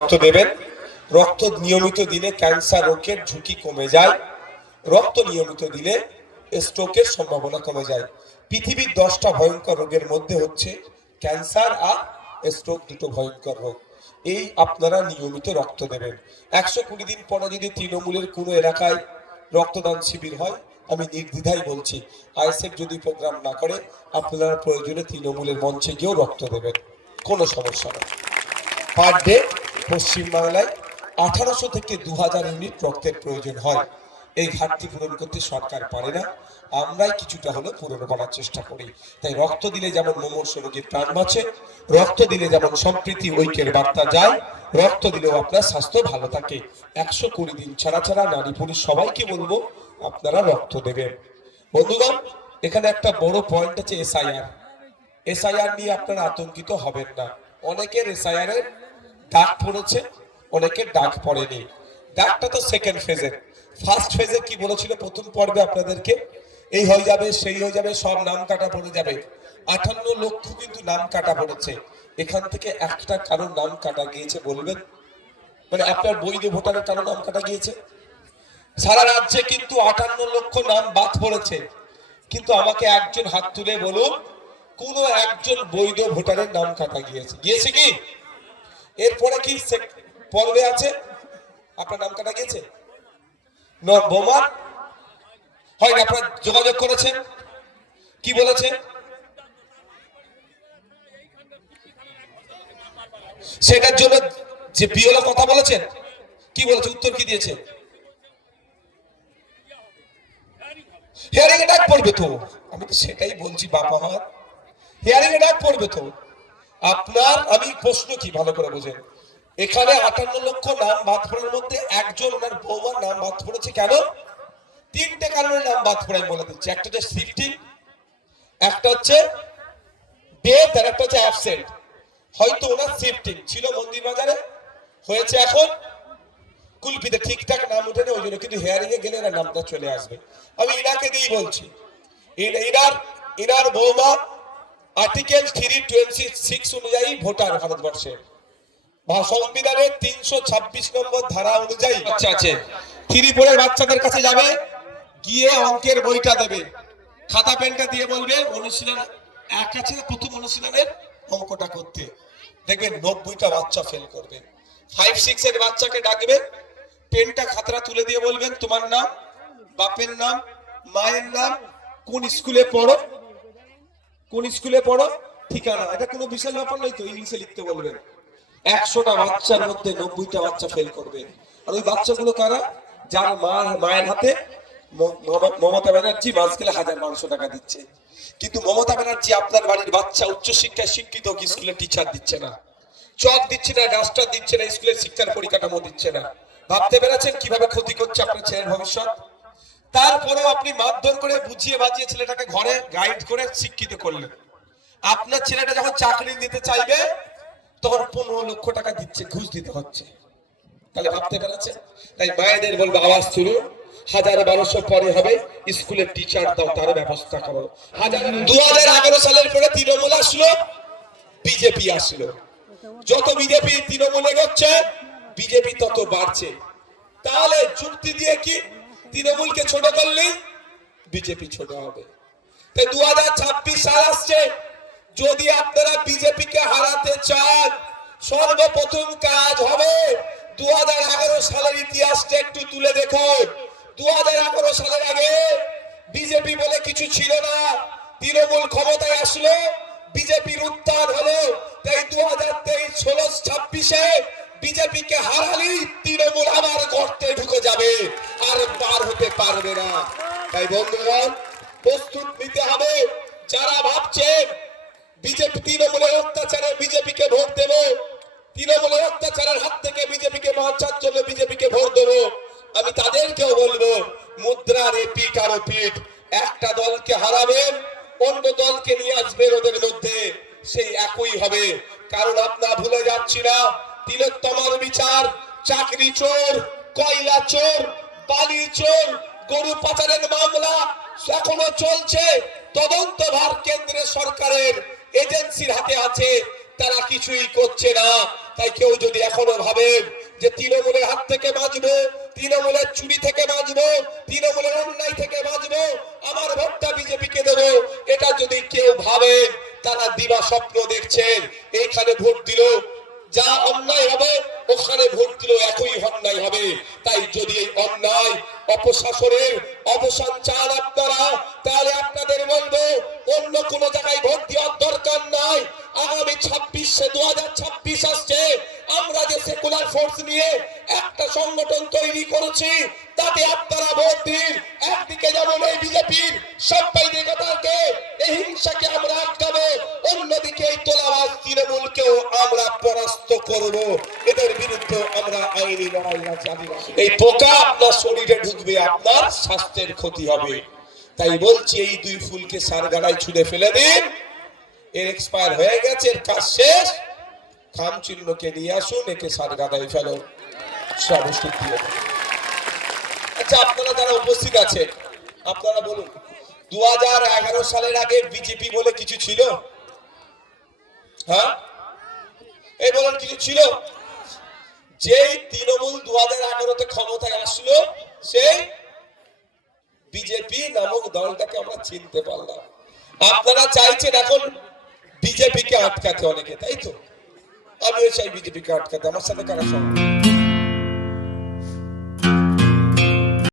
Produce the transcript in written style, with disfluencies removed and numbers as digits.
রক্ত দেবেন। রক্ত নিয়মিত দিলে ক্যান্সার রোগের ঝুঁকি কমে যায়। রক্ত নিয়মিত দিলে স্ট্রোকের সম্ভাবনা কমে যায়। পৃথিবীর 10টা ভয়ঙ্কর রোগের মধ্যে হচ্ছে ক্যান্সার আর স্ট্রোক, দুটো ভয়ঙ্কর রোগ। এই আপনারা নিয়মিত রক্ত দেবেন। 120 দিন পরে যদি তৃণমূলের কোনো এলাকায় রক্তদান শিবির হয়, আমি নির্দ্বিধায় বলছি, আইএসএফ যদি প্রোগ্রাম না করে আপনারা প্রয়োজনে তৃণমূলের মঞ্চে গিয়েও রক্ত দেবেন, কোনো সমস্যা নেই। পার ডে পশ্চিমবাংলায় 1800 থেকে 2000 ইউনিট রক্তের প্রয়োজন হয়। এই ঘাটতি পূরণ করতে সরকার পারে না, আমরাই কিছুটা হলে পূরণ করার চেষ্টা করি। তাই রক্ত দিলে যেমন মুমূর্ষ রোগীর প্রাণ বাঁচে, রক্ত দিলে যেমন সম্প্রীতি ঐক্যের বার্তা যায়, রক্ত দিলেও আপনার স্বাস্থ্য ভালো থাকে। 120 দিন ছাড়া ছাড়া নারী পুরুষ সবাইকে বলবো আপনারা রক্ত দেবেন। বন্ধুগণ, এখানে একটা বড় পয়েন্ট আছে এসআইআর। এসআইআর নিয়ে আপনারা আতঙ্কিত হবেন না। অনেকের এসআইআর এর ডাক পড়েছে, অনেকের ডাক পড়েনি। ডাকটা তো সেকেন্ড ফেজের। ফার্স্ট ফেজে কি বলেছিল প্রথম পর্বে আপনাদেরকে? এই হয়ে যাবে, সেই হয়ে যাবে, সব নাম কাটা পড়ে যাবে। 58 লক্ষ কিন্তু নাম কাটা পড়েছে। এখান থেকে একটা কারোর নাম কাটা গিয়েছে বলবেন? মানে আপনার বৈধ ভোটারের কারো নাম কাটা গিয়েছে? সারা রাজ্যে কিন্তু 58 লক্ষ নাম বাদ পড়েছে, কিন্তু আমাকে একজন হাত তুলে বলুন কোন একজন বৈধ ভোটারের নাম কাটা গিয়েছে? গিয়েছে কি? এরপরে কি পর্বে আছে আপনার নাম কাটা গিয়েছে? বোমা হয়নি, আপনারা যোগাযোগ করেছেন, কি বলেছে? সেটার জন্য যে বিওলা কথা বলেছেন, কি বলেছে, উত্তর কি দিয়েছে? হিয়ারিং এ ডাক পড়বে তো। আমি তো সেটাই বলছি বাবা, হাত হিয়ারিং এ ডাক পড়বে তো। আপনার আমি প্রশ্ন কি ভালো করে বোঝেন। এখানে 58 লক্ষ নাম বাদ পড়ার মধ্যে একজন ওনার বৌমার নাম বাদ পড়েছে। কেন? 3টে কারণে নাম বাদ পড়ে বলে দিচ্ছে। একটা হচ্ছে শিফটিং, একটা হচ্ছে ডেথ, আর একটা হচ্ছে অ্যাবসেন্ট। হয়তো ওনার শিফটিং ছিল মন্দির বাজারে, হয়েছে এখন কুলপিতে, ঠিকঠাক নাম উঠেনি ওই জন্য, কিন্তু হিয়ারিং এ গেলে এরা নামটা চলে আসবে। আমি ইনাকে দিয়েই বলছি, ইনার বৌমা আর্টিকেল 326 অনুযায়ী ভোটার ভারতবর্ষের, সংবিধানের 326 নম্বর ধারা অনুযায়ী বাচ্চা আছে। 3 বাচ্চাদের কাছে যাবে, গিয়ে অঙ্কের বইটা দেবে, খাতা পেনটা দিয়ে বলবে অনুশীলন এক আছে, প্রথম অনুশীলনের অঙ্কটা করতে। দেখবেন 90টা বাচ্চা ফেল করবে। 5-6 এর বাচ্চাকে ডাকবেন, পেনটা খাতাটা তুলে দিয়ে বলবেন তোমার নাম, বাপের নাম, মায়ের নাম, কোন স্কুলে পড়ো, কোন স্কুলে পড়ো, ঠিকানা। এটা কোনো বিশাল ব্যাপার নয় তো, ইংলিশে লিখতে বলবেন। 100টা বাচ্চার মধ্যে 90টা বাচ্চা ফেল করবে। আর ওই বাচ্চাগুলো কারা? যার মায়ের হাতে মমতা ব্যানার্জি মাস গেলে 1000-1200 টাকা দিচ্ছে। কিন্তু মমতা ব্যানার্জি আপনার বাড়ির বাচ্চা উচ্চশিক্ষায় শিক্ষিত স্কুলে টিচার দিচ্ছে না, চক দিচ্ছে না, ডাস্টার দিচ্ছে না, স্কুলের শিক্ষার পরিকাঠামো দিচ্ছে না। ভাবতে পেরেছেন কিভাবে ক্ষতি করছে আপনার ছেলের ভবিষ্যৎ? তারপরেও আপনি মারধর করে বুঝিয়ে বাজিয়ে ছেলেটাকে ঘরে গাইড করে শিক্ষিত করলেন। আপনার ছেলেটা যখন চাকরি নিতে চাইবে তখন 15 লক্ষ টাকা দিচ্ছে, ঘুষ দিতে হচ্ছে। তাহলে ভাবতে পেরেছেন? তাই মায়েদের বলবো আওয়াজ তুলুন, 1000-1200 পরে হবে, স্কুলের টিচার দাও, তার ব্যবস্থা করো। 2011 সালের পরে তৃণমূল আসলো, বিজেপি আসলো। যত বিজেপি তৃণমূলে গেছে বিজেপি তত বাড়ছে। তাহলে যুক্তি দিয়ে কি তৃণমূলকে ছোট করলে বিজেপি ছোট হবে? তাই 2026 সাল আসছে, যদি আপনারা বিজেপিকে হারাতে চান সর্বপ্রথম কাজ হবে 2011 সালের ইতিহাসটা একটু তুলে দেখুন। 2011 সালের আগে বিজেপি বলে কিছু ছিল না, তৃণমূল ক্ষমতায় আসলো, বিজেপির উত্থান হলো। তাই 2023-26-26-এ বিজেপিকে হারালি তৃণমূল আবার গর্তে ঢুকে যাবে, আর পার হতে পারবে না। তাই বন্ধুগণ, প্রস্তুত নিতে হবে। যারা ভাবছেন বিজেপি তৃণমূলের অত্যাচারে বিজেপিকে ভোট দেব, তৃণমূলের অত্যাচারের হাত থেকে বিজেপিকে বাঁচার জন্য বিজেপিকে ভোট দেব, আমি তাদেরকেও বলবো মুদ্রার এপিঠ আর ওপিঠ। একটা দলকে হারাবেন, অন্য দলকে নিয়ে আসবেন ওদের মধ্যে, সেই একই হবে। কারণ আপনারা ভুলে যাচ্ছি না, তিলোত্তমার বিচার, চাকরি চোর, কয়লা চোর, বালি চোর, গরু পাচারের মামলা এখনো চলছে। তদন্তভার কেন্দ্রের সরকারের এজেন্সির হাতে আছে, তারা কিছুই করছে না। তাই কেউ যদি এখনো ভাবেন যে তৃণমূলের হাত থেকে বাঁচবো, তৃণমূলের চুরি থেকে বাঁচবো, তৃণমূলের অন্যায় থেকে বাঁচবো, আমার ভোটটা বিজেপিকে দেবো, এটা যদি কেউ ভাবেন, তারা দিবা স্বপ্ন দেখছেন। এইখানে ভোট দিল যা অন্যায় হবে, ওখানে ভোট দিল একই অন্যায় হবে। তাই যদি এই অন্যায় অপশাসনের অবসান চান আপনারা, তাহলে আপনাদের বলবো অন্য কোন জায়গায় ভোট দেওয়ার দরকার নাই। আগামী 2026 আসছে, আমরা যে সেকুলার ফোর্স নিয়ে একটা সংগঠন তৈরি করেছি, তাতে আপনারা ভোট দিন। একদিকে যেমন এই বিজেপির সাম্প্রদায়িকতাকে, এই হিংসাকে আমরা আটকাবো, অন্যদিকে এই তোলাবাজ তৃণমূলকেও আমরা পরাস্ত করব। এদের বিরুদ্ধে আমরা আইনি লড়াই চালিয়ে এই পোকা আপনার শরীরে ঢুকবে, আপনার স্বাস্থ্যের ক্ষতি হবে। তাই বলছি এই দুই ফুলকে সারগাড়ায় ছুঁড়ে ফেলে দিন। এর এক্সপায়ার হয়ে গেছে, এর কাজ শেষ। খাম চিহ্নকে নিয়ে আসুন, একে সারগাড়ায় ফেলো। আচ্ছা, আপনারা যারা উপস্থিত আছেন, আপনারা বলুন 2011 সালের আগে বিজেপি বলে কিছু ছিল? হ্যাঁ, এই বলুন কিছু ছিল? যেই তৃণমূল 2011-তে ক্ষমতায় আসলো, সেই বিজেপি নামক দলটাকে আমরা চিনতে পারলাম। আপনারা চাইছেন এখন বিজেপিকে আটকাতে অনেকে, তাই তো? আমিও চাই বিজেপিকে আটকাতে। আমার সাথে কারা সঙ্গে